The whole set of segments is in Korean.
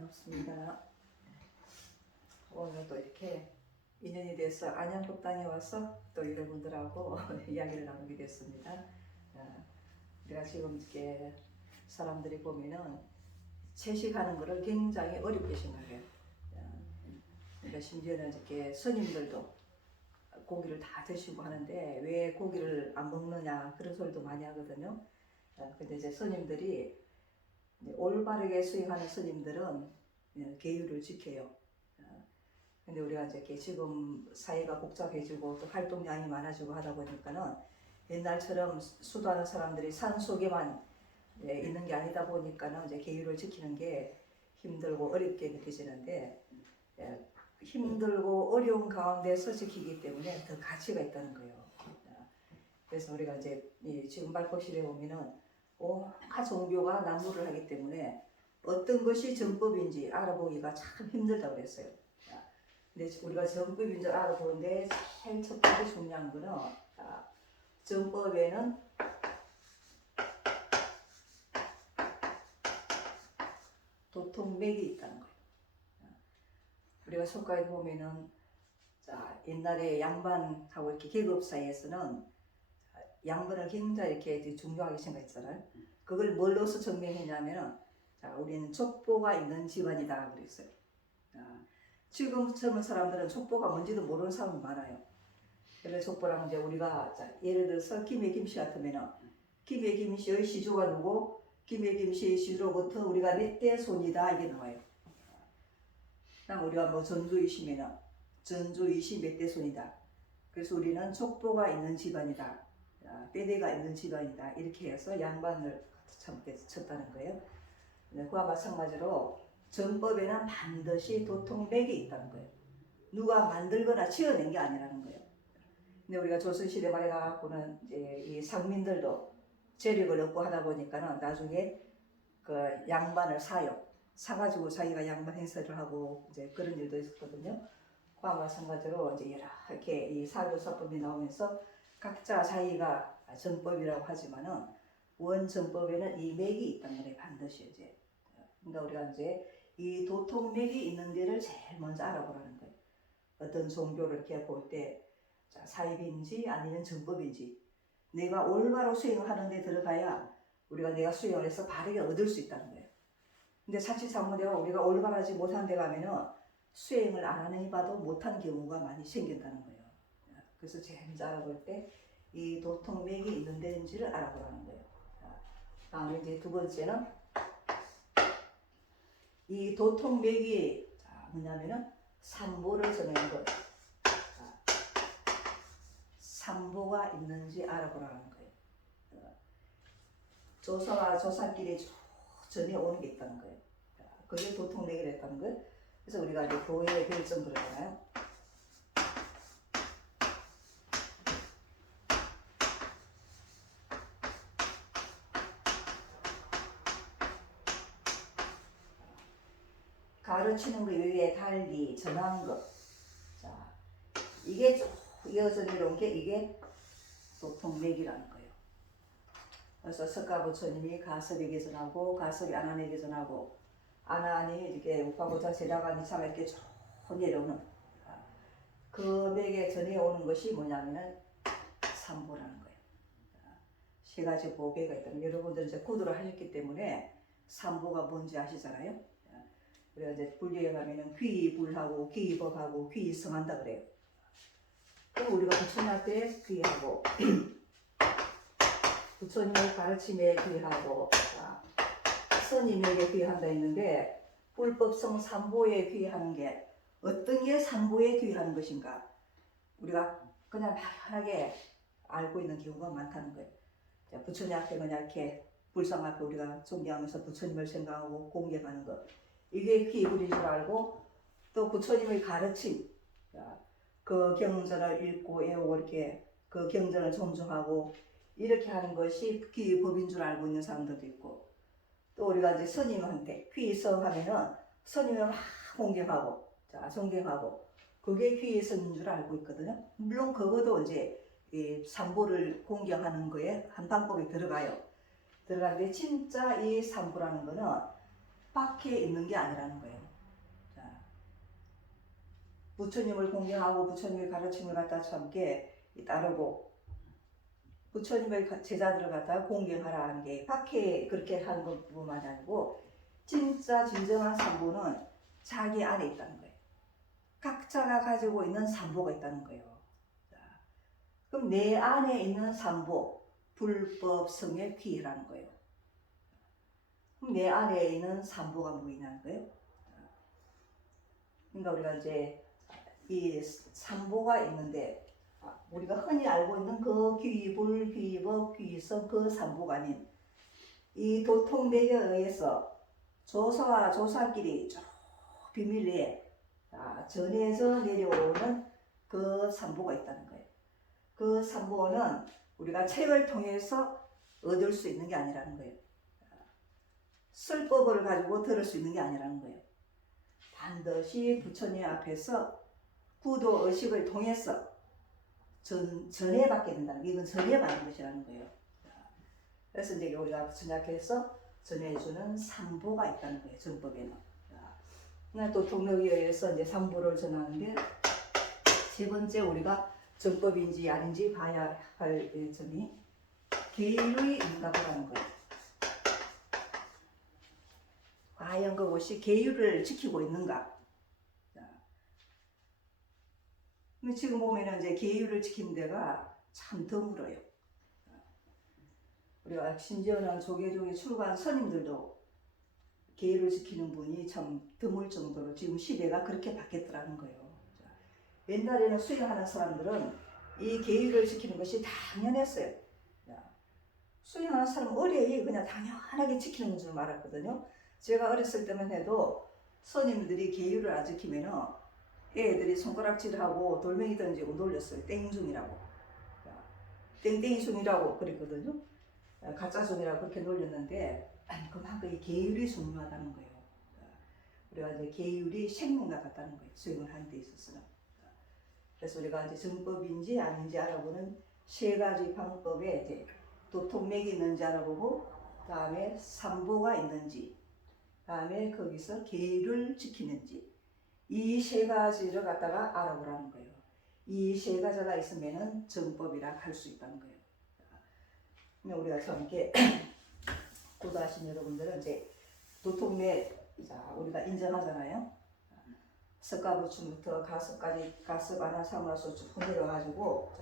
반갑습니다. 오늘 또 이렇게 인연이 돼서 안양법당에 와서 또 여러분들하고 이야기를 나누게 됐습니다. 우리가 지금 이렇게 사람들이 보면은 채식하는 것을 굉장히 어렵게 생각해요. 그러니까 심지어는 이렇게 스님들도 고기를 다 드시고 하는데 왜 고기를 안 먹느냐 그런 소리도 많이 하거든요. 근데 이제 스님들이 올바르게 수행하는 스님들은 계율을 지켜요. 근데 우리가 이제 지금 사회가 복잡해지고 또 활동량이 많아지고 하다 보니까는 옛날처럼 수도하는 사람들이 산 속에만 있는 게 아니다 보니까는 이제 계율을 지키는 게 힘들고 어렵게 느껴지는데 힘들고 어려운 가운데서 지키기 때문에 더 가치가 있다는 거예요. 그래서 우리가 이제 지금 발법실에 보면은 온갖 종교가 난무를 하기 때문에 어떤 것이 정법인지 알아보기가 참 힘들다고 그랬어요. 근데 우리가 정법인 줄 알아보는데 제일 첫 번째 중요한 거는 정법에는 도통맥이 있다는 거예요. 우리가 속가에 보면은 옛날에 양반하고 이렇게 계급 사이에서는 양반을 굉장히 이렇게 중요하게 생각했잖아요. 그걸 뭘로서 증명했냐면은 우리는 족보가 있는 집안이다 그랬어요. 지금 젊은 사람들은 족보가 뭔지도 모르는 사람이 많아요. 그래서 족보라면 이제 우리가 예를 들어서 김해 김씨 같으면은 김해 김씨의 시조가 누구, 김해 김씨의 시조로부터 우리가 몇 대 손이다 이게 나와요. 그다음 우리가 뭐 전주이시면은 전주이시 몇 대 손이다. 그래서 우리는 족보가 있는 집안이다, 빼대가 있는 집안이다 이렇게 해서 양반을 쳤다는 거예요. 그와 마찬가지로 정법에는 반드시 도통맥이 있다는 거예요. 누가 만들거나 지어낸 게 아니라는 거예요. 근데 우리가 조선시대 말에 가갖고는 이제 이 상민들도 재력을 얻고 하다 보니까는 나중에 그 양반을 사요. 사가지고 자기가 양반 행세를 하고 이제 그런 일도 있었거든요. 그와 마찬가지로 이제 여러 이렇게 이 사교사법이 나오면서 각자 자기가 정법이라고 하지만은 원 정법에는 이 맥이 있다는 거예요. 반드시 이제. 그러니까 우리가 이제 이 도통맥이 있는 데를 제일 먼저 알아보라는 거예요. 어떤 종교를 이렇게 볼 때 사입인지 아니면 정법인지 내가 올바로 수행을 하는 데 들어가야 우리가 내가 수행을 해서 바르게 얻을 수 있다는 거예요. 근데 자칫 잘못되어 우리가 올바르지 못한 데 가면은 수행을 안 하느니 봐도 못한 경우가 많이 생긴다는 거예요. 그래서 제일 먼저 알아볼 때 이 도통맥이 있는 데인지를 알아보라는 거예요. 다음에 이제 두 번째는 이 도통맥이 뭐냐면은 삼보를 정하는 것. 삼보가 있는지 알아보라는 거예요. 조사와 조사끼리 쭉 전해 오는 게 있다는 거예요. 그게 도통맥이라 했다는 거예요. 그래서 우리가 이제 교회의 별점 그러잖아요. 가르치는 것 외에 달리 전한 것. 이게 쭉 이어져 내려온 게 이게 도통맥이라는 거예요. 그래서 석가부처님이 가설에게 전하고 가설이 아난에게 전하고 아난이 이렇게 우파고자 제자가 이차가 이렇게 쭉 내려오는 그 맥에 전해오는 것이 뭐냐면은 삼보라는 거예요. 세 가지 보배가 있다는 여러분들 이제 구두를 하셨기 때문에 삼보가 뭔지 아시잖아요. 우리가 이제 불교에 가면은 귀불하고 귀법하고 귀성한다 그래요. 그럼 우리가 부처님한테 귀하고 부처님의 가르침에 귀하고 스님에게 귀한다 했는데 불법성 삼보에 귀하는 게 어떤 게 삼보에 귀하는 것인가 우리가 그냥 편하게 알고 있는 경우가 많다는 거예요. 부처님 앞에 그냥 이렇게 불상 앞에 우리가 존경하면서 부처님을 생각하고 공경하는 것 이게 귀불인 줄 알고 또 부처님의 가르침 그 경전을 읽고 외우고 이렇게 그 경전을 존중하고 이렇게 하는 것이 귀법인 줄 알고 있는 사람들도 있고 또 우리가 이제 스님한테 귀성하면은 스님을 막 공경하고 존경하고 그게 귀성인 줄 알고 있거든요. 물론 그것도 이제 이 삼보를 공경하는 거에 한 방법이 들어가요. 들어가는데 진짜 이 삼보라는 거는 밖에 있는 게 아니라는 거예요. 자, 부처님을 공경하고 부처님의 가르침을 갖다 참게 따르고 부처님의 제자들을 갖다 공경하라 하는 게 밖에 그렇게 하는 것뿐만이 아니고 진짜 진정한 삼보는 자기 안에 있다는 거예요. 각자가 가지고 있는 삼보가 있다는 거예요. 자, 그럼 내 안에 있는 삼보, 불법, 성의, 귀라는 거예요. 그럼 내 안에 있는 삼보가 뭐냐는 거예요. 그러니까 우리가 이제 이 삼보가 있는데 우리가 흔히 알고 있는 그 귀불, 귀법, 귀성 그 삼보가 아닌 이 도통맥에 의해서 조사와 조사끼리 쭉 비밀리에 전해져 내려오는 그 삼보가 있다는 거예요. 그 삼보는 우리가 책을 통해서 얻을 수 있는 게 아니라는 거예요. 술법을 가지고 들을 수 있는 게 아니라는 거예요. 반드시 부처님 앞에서 구도 의식을 통해서 전해받게 된다는 게 이건 전해받는 것이라는 거예요. 그래서 이제 우리가 부처님 앞에서 전해주는 삼보가 있다는 거예요. 정법에는. 또 동력에 의해서 이제 삼보를 전하는데 세 번째 우리가 정법인지 아닌지 봐야 할 점이 계율이 있는가 보라는 거예요. 과연 그것이 계율을 지키고 있는가? 근데 지금 보면은 이제 계율을 지키는 데가 참 드물어요. 우리가 심지어는 조계종에 출가한 스님들도 계율을 지키는 분이 참 드물 정도로 지금 시대가 그렇게 바뀌었더라는 거예요. 옛날에는 수행하는 사람들은 이 계율을 지키는 것이 당연했어요. 수행하는 사람은 어려이 그냥 당연하게 지키는 줄 알았거든요. 제가 어렸을 때만 해도 스님들이 계율을 안 지키면은 애들이 손가락질하고 돌멩이 던지고 놀렸어요. 땡중이라고. 땡땡이중이라고 그랬거든요. 가짜중이라고 그렇게 놀렸는데 그만큼 이 계율이 중요하다는 거예요. 우리가 이제 계율이 생명과 같다는 거예요. 수행을 하는 데 있어서는. 그래서 우리가 이제 정법인지 아닌지 알아보는 세 가지 방법에 이제 도통맥이 있는지 알아보고 다음에 삼보가 있는지 다음에 거기서 계율을 지키는지 이 세 가지를 갖다가 알아보라는 거예요. 이 세 가지가 있으면은 정법이라 할 수 있다는 거예요. 우리가 함께 구도하신 여러분들은 이제 도통맥 우리가 인정하잖아요. 석가부충부터 가석까지 가석 하나 삼아서 쭉 내려가지고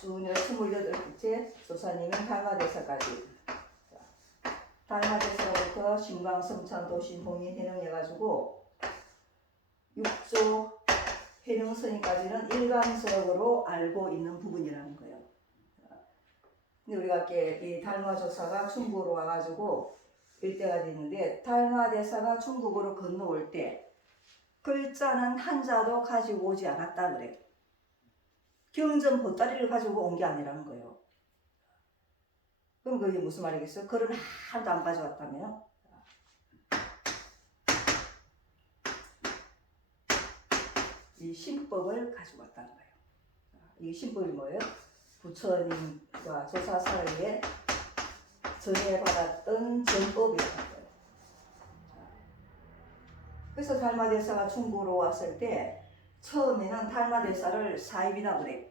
쭉 내려 28번째 조사님은 달마대사까지 달마대사부터 신광성찬 도신 봉인 해능해가지고 6조 해능선임까지는 일관적으로 알고 있는 부분이라는 거예요. 근데 우리가 이렇게 이 달마조사가 중국으로 와가지고 일대가 됐는데 달마대사가 중국으로 건너올 때 글자는 한자도 가지고 오지 않았다 그래. 경전 보따리를 가지고 온 게 아니라는 거예요. 그럼 그게 무슨 말이겠어요? 글은 하나도 안 가져왔다며요? 이 신법을 가지고 왔다는 거예요. 이 신법이 뭐예요? 부처님과 조사 사이에 전해받았던 정법이라는 거예요. 그래서 달마대사가 중국으로 왔을 때 처음에는 달마대사를 사입이라 그래.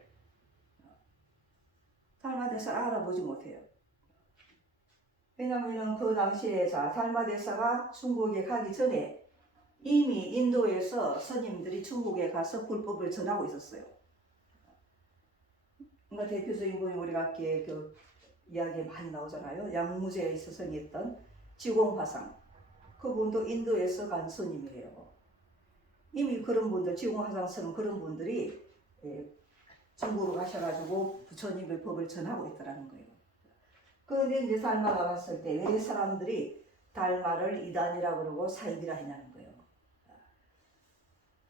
달마대사를 알아보지 못해요. 왜냐하면 그 당시에 달마대사가 중국에 가기 전에 이미 인도에서 스님들이 중국에 가서 불법을 전하고 있었어요. 그러니까 대표적인 분이 우리가 아까 그 이야기에 많이 나오잖아요. 양무제에 스승이었던 지공화상. 그분도 인도에서 간 스님이에요. 이미 그런 분들, 지공화상 스님 그런 분들이 중국으로 가셔가지고 부처님의 법을 전하고 있더라는 거예요. 그런데 이제 달마가 왔을 때 왜 사람들이 달마를 이단이라고 그러고 사입이라 했냐는 거예요.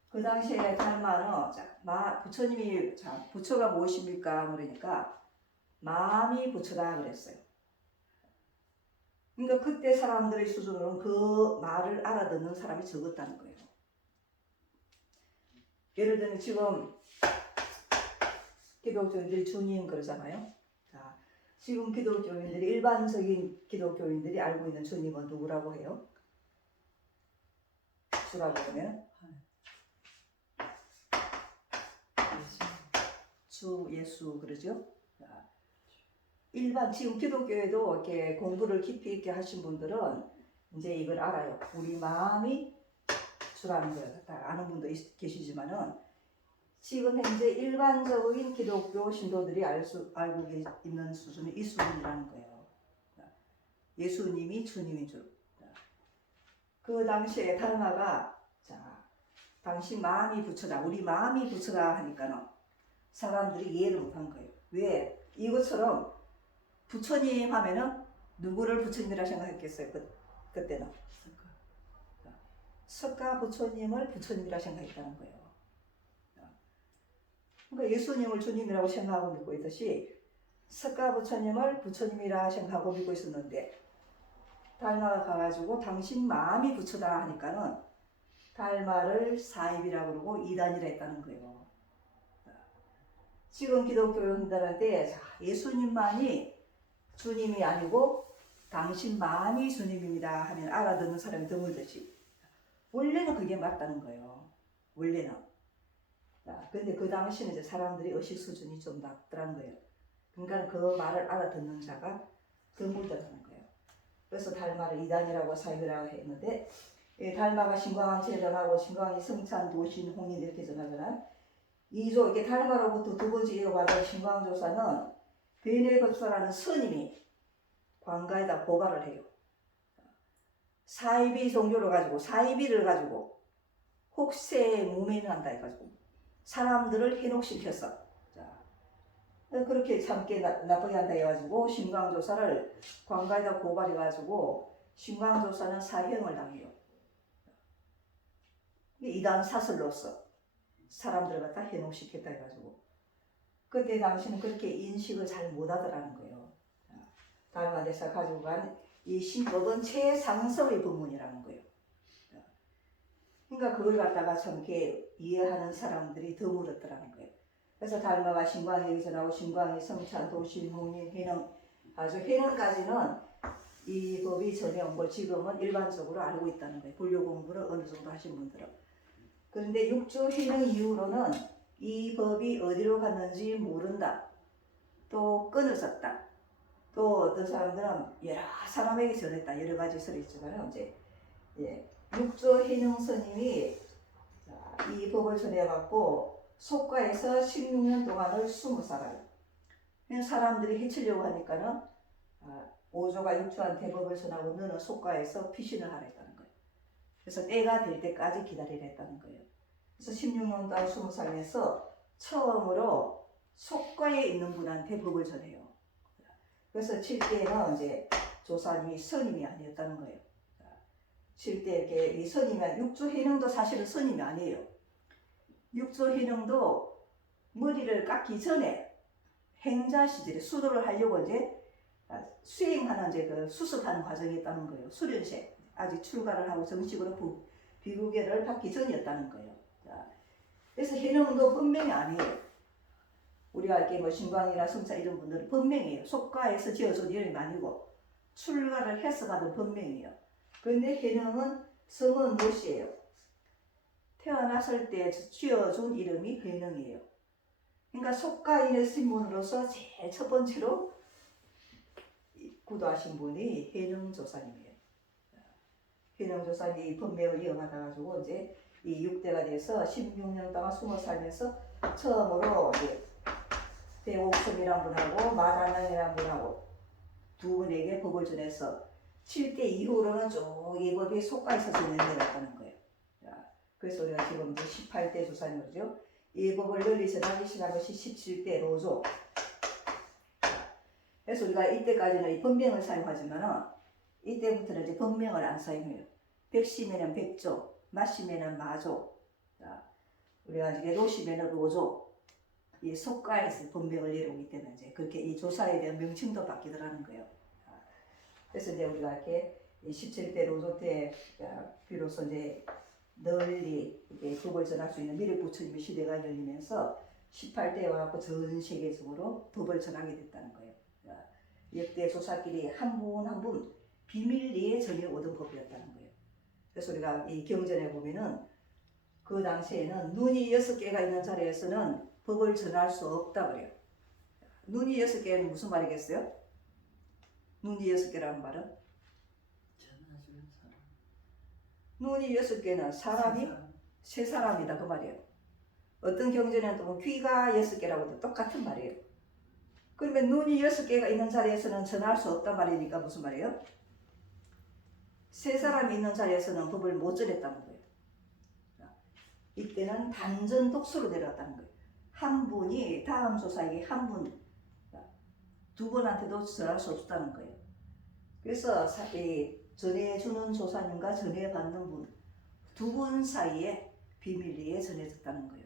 그 당시에 달마는 부처님이 부처가 무엇입니까? 그러니까 마음이 부처다 그랬어요. 그러니까 그때 사람들의 수준으로는 그 말을 알아듣는 사람이 적었다는 거예요. 예를 들면 지금 기독교인들이 주님 그러잖아요. 지금 기독교인들이 일반적인 기독교인들이 알고 있는 주님은 누구라고 해요? 주라고 하면 주 예수 그러죠? 일반 지금 기독교에도 이렇게 공부를 깊이 있게 하신 분들은 이제 이걸 알아요. 우리 마음이 주라는 걸 다 아는 분도 계시지만은 지금 현재 일반적인 기독교 신도들이 알고 있는 수준이 이 수준이라는 거예요. 예수님이 주님인 줄. 그 당시에 달마가 자, 당신 마음이 부처다, 우리 마음이 부처다 하니까는 사람들이 이해를 못한 거예요. 왜? 이것처럼 부처님 하면은 누구를 부처님이라 생각했겠어요? 그때는 석가 부처님을 부처님이라 생각했다는 거예요. 그러니까 예수님을 주님이라고 생각하고 믿고 있듯이 석가 부처님을 부처님이라 생각하고 믿고 있었는데 달마가 가가지고 당신 마음이 부처다 하니까는 달마를 사입이라고 그러고 이단이라 했다는 거예요. 지금 기독교인들한테 예수님만이 주님이 아니고 당신 마음이 주님입니다 하면 알아듣는 사람이 드물듯이 원래는 그게 맞다는 거예요. 원래는. 근데 그 당시는 이제 사람들이 의식 수준이 좀 낮더라는 거예요. 그러니까 그 말을 알아듣는 자가 드물다는 거예요. 그래서 달마를 이단이라고 사입이라고 했는데 달마가 신광왕 제전하고 신광이 성찬 도신 홍인 이렇게 전하잖아요. 이게 달마로부터 두 번째 이어받은 신광조사는 베네급사라는 스님이 관가에다 고발을 해요. 사이비 종교를 가지고 사이비를 가지고 혹세 무맹한다 해가지고 사람들을 현혹시켜서 그렇게 참게 나쁘게 한다 해가지고 신광조사를 관가에다 고발해가지고 신광조사는 사형을 당해요. 이단 사슬로서 사람들을 갖다 현혹시켰다 해가지고 그때 당시는 그렇게 인식을 잘 못하더라는 거예요. 달마에서 가지고 간 이 신법은 최상석의 법문이라는 거예요. 그러니까 그걸 갖다가 참 이렇게 이해하는 사람들이 드물었더라는 거예요. 그래서 달마가 신광이 전하고 신광이 성찬 도신 홍인 회능 아주 회능까지는 이 법이 전해온 걸 지금은 일반적으로 알고 있다는 거예요. 불교 공부를 어느 정도 하신 분들은. 그런데 육조 회능 이후로는 이 법이 어디로 갔는지 모른다. 또 끊어졌다. 또 어떤 사람들은 여러 사람에게 전했다. 여러 가지 설이 있지만 이제 육조 회능 스님이 이 법을 전해갖고 속가에서 16년 동안을 20살을 사람들이 해치려고 하니까는 오조가 육조한테 법을 전하고 너는 속가에서 피신을 하라 했다는 거예요. 그래서 때가 될 때까지 기다리라 했다는 거예요. 그래서 16년 동안 20살에서 처음으로 속가에 있는 분한테 법을 전해요. 그래서 7대에는 이제 조사님이 스님이 아니었다는 거예요. 7대 이렇게 이 스님이 육조 회능도 사실은 스님이 아니에요. 육조 회능도 머리를 깎기 전에 행자 시절에 수도를 하려고 이제 수행하는 이제 그 수습하는 과정이 있다는 거예요. 수련세 아직 출가를 하고 정식으로 비구계를 받기 전이었다는 거예요. 그래서 회능도 본명이 아니에요. 우리가 이렇게 뭐 신광이나 성찬 이런 분들은 본명이에요. 속가에서 지어준 이름이 아니고 출가를 해서 받은 본명이에요. 그런데 회능은 성은 무엇이에요? 태어났을 때 지어준 이름이 회능이에요. 그러니까 속가인의 신분으로서 제일 첫 번째로 구도하신 분이 회능조사님이에요. 회능조사님이 본명을 이어받아 가지고 이제 이 6대가 돼서 16년 동안 20살면서 처음으로 이제 대옥성이라는 분하고 마단양이라는 분하고 두 분에게 법을 전해서 7대 이후로는 쭉 이 법이 속가에서 진행되었다는 거예요. 그래서 우리가 지금 이제 18대 조사님이죠. 이 법을 널리 전하기 시작한 것이 17대 로조. 그래서 우리가 이때까지는 이 법명을 사용하지만은 이때부터는 이제 법명을 안 사용해요. 백심에는 백조, 마심에는 마조, 우리가 이제 로심에는 로조. 이 속가에서 법명을 내려오기 때문에 이제 그렇게 이 조사에 대한 명칭도 바뀌더라는 거예요. 그래서 이제 우리가 이렇게 17대 로조 때 비로소 이제 널리 이렇게 법을 전할 수 있는 미륵 부처님의 시대가 열리면서 18대에 와서 전 세계적으로 법을 전하게 됐다는 거예요. 역대 조사끼리 한 분 한 분 비밀리에 전해 오던 법이었다는 거예요. 그래서 우리가 이 경전에 보면은 그 당시에는 눈이 6개가 있는 자리에서는 법을 전할 수 없다 그래요. 눈이 6개는 무슨 말이겠어요? 눈이 6개라는 말은? 전화주는 사람. 눈이 6개는 사람이 세 사람이다 그 말이에요. 어떤 경전에는 또 귀가 6개라고도 똑같은 말이에요. 그러면 눈이 6개가 있는 자리에서는 전할 수 없단 말이니까 무슨 말이에요? 세 사람이 있는 자리에서는 법을 못 전했다는 거예요. 이때는 단전 독수로 내려왔다는 거예요. 한 분이 다음 조사에게 한 분, 두 분한테도 전할 수 없다는 거예요. 그래서 전해주는 조사님과 전해받는 분, 두 분 사이에 비밀리에 전해졌다는 거예요.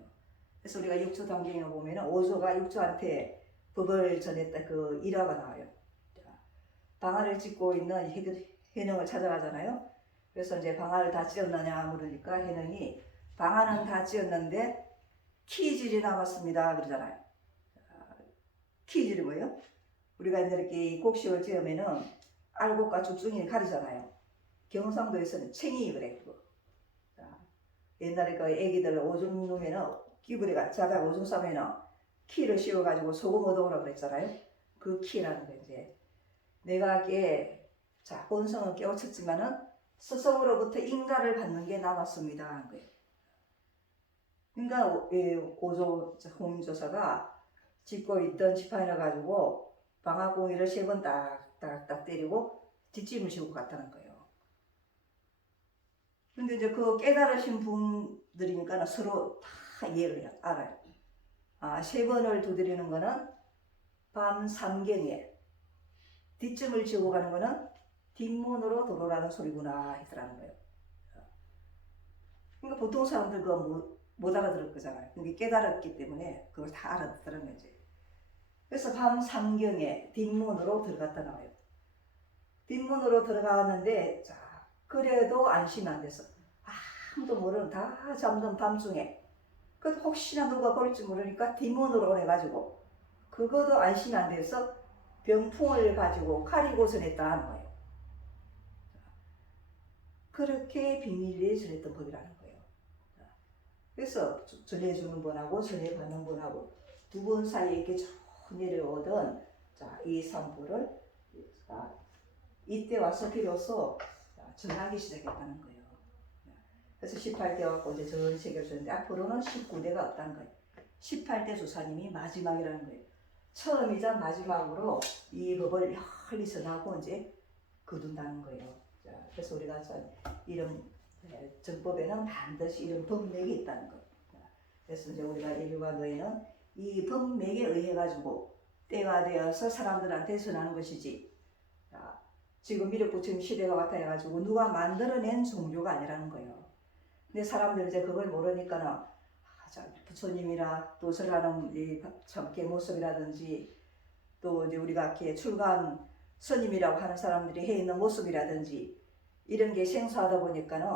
그래서 우리가 육조 단경에 보면 오조가 육조한테 법을 전했다 그 일화가 나와요. 방아를 찢고 있는 해능을 찾아가잖아요. 그래서 이제 방아를 다 찧었느냐 물으니까 해능이 방아는 다 찧었는데 키질이 남았습니다 그러잖아요. 키질이 뭐예요? 우리가 이제 이렇게 곡식을 찧으면은 알곡과 죽순이 가리잖아요. 경상도에서는 챙이 그래 그거. 옛날에 그 애기들 오줌 누면은 끼부리가 자다 오줌 싸면은 키를 씌워가지고 소금 얻어오라고 그랬잖아요. 그 키라는 거 이제 내가 자 본성은 깨우쳤지만은 스승으로부터 인가를 받는 게 남았습니다 하는 거예요. 그러니까 오조 홍조사가 짚고 있던 지팡이를 가지고 방아공이를 3번 딱딱딱 때리고 뒷짐을 지고 갔다는 거예요. 근데 이제 그 깨달으신 분들이니까 서로 다 이해를 알아요. 3번을 두드리는 거는 밤 3경에 뒷짐을 지고 가는 거는 뒷문으로 들어오라는 소리구나 했더라는 거예요. 그러니까 보통 사람들 그거 못 알아들을 거잖아요. 그게 깨달았기 때문에 그걸 다 알아듣더라는 거지. 그래서 밤 3경에 뒷문으로 들어갔다 나와요. 뒷문으로 들어가는데 자 그래도 안심이 안 돼서 아무도 모르는 다 잠든 밤중에 그 혹시나 누가 볼지 모르니까 뒷문으로 오래가지고 그것도 안심이 안 돼서 병풍을 가지고 가리고 전했다 하는 거예요. 그렇게 비밀리에 전했던 법이라는 거예요. 그래서 전해주는 분하고 전해받는 분하고 두 분 사이에 이렇게 쭉 내려오던 이 산보를 이때 와서 비로소 전하기 시작했다는 거예요. 그래서 18대 왔고 이제 전 세계를 줬는데 앞으로는 19대가 없다는 거예요. 18대 조사님이 마지막이라는 거예요. 처음이자 마지막으로 이 법을 널리 전하고 이제 거둔다는 거예요. 그래서 우리가 이런 정법에는 반드시 이런 법맥이 있다는 거예요. 그래서 이제 우리가 인류가 너희는 이 법맥에 의해 가지고 때가 되어서 사람들한테 전하는 것이지. 지금 미륵부처님 시대가 같아 가지고 누가 만들어낸 종교가 아니라는 거예요. 근데 사람들 이제 그걸 모르니까는 부처님이나 또 설하는 참 모습이라든지 또 이제 우리가 이렇게 출가한 스님이라고 하는 사람들이 해 있는 모습이라든지 이런 게 생소하다 보니까는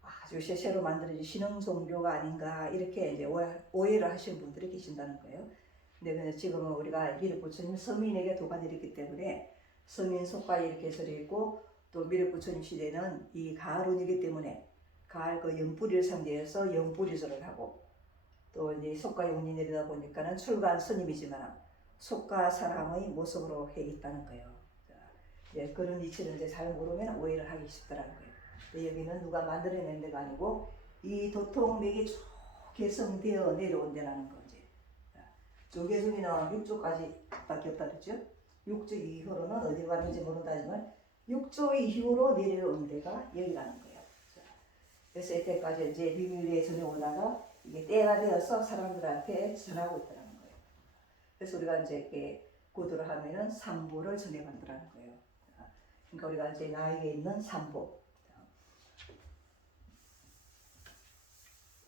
아주 새로 만들어진 신흥 종교가 아닌가 이렇게 이제 오해를 하시는 분들이 계신다는 거예요. 근데 지금은 우리가 미륵부처님 서민에게 도가니었기 때문에 서민 속가에 이렇게 설있고 또 미륵부처님 시대는 이 가을운이기 때문에 가을 그 영뿌리를 상대해서 영뿌리절을 하고 또 이제 속가에 운이 내리다 보니까는 출가한 스님이지만 속가 사람의 모습으로 해 있다는 거예요. 예, 그런 이치를 이제 잘 모르면 오해를 하기 쉽더라는 거예요. 근데 여기는 누가 만들어낸 데가 아니고 이 도통맥이 쭉 개성되어 내려온 데라는 거지. 조계중이는 6조까지 밖에 없다 그랬죠? 6조 이후로는 어디 갔는지 모른다지만 6조 이후로 내려온 데가 여기라는 거예요. 그래서 이때까지 이제 비밀리에 전해오다가 이게 때가 되어서 사람들한테 전하고 있다는 거예요. 그래서 우리가 이제 이렇게 구두를 하면은 삼보를 전해간다는 거예요. 그러니까 우리가 이제 나에게 있는 삼보.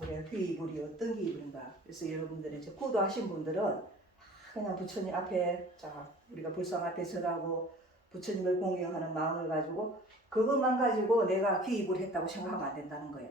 우리가 귀이불이 어떤 귀이불인가. 그래서 여러분들이 이제 구두하신 분들은 그냥 부처님 앞에 우리가 불상 앞에 절하고 부처님을 공경하는 마음을 가지고 그것만 가지고 내가 귀이불 했다고 생각하면 안 된다는 거예요.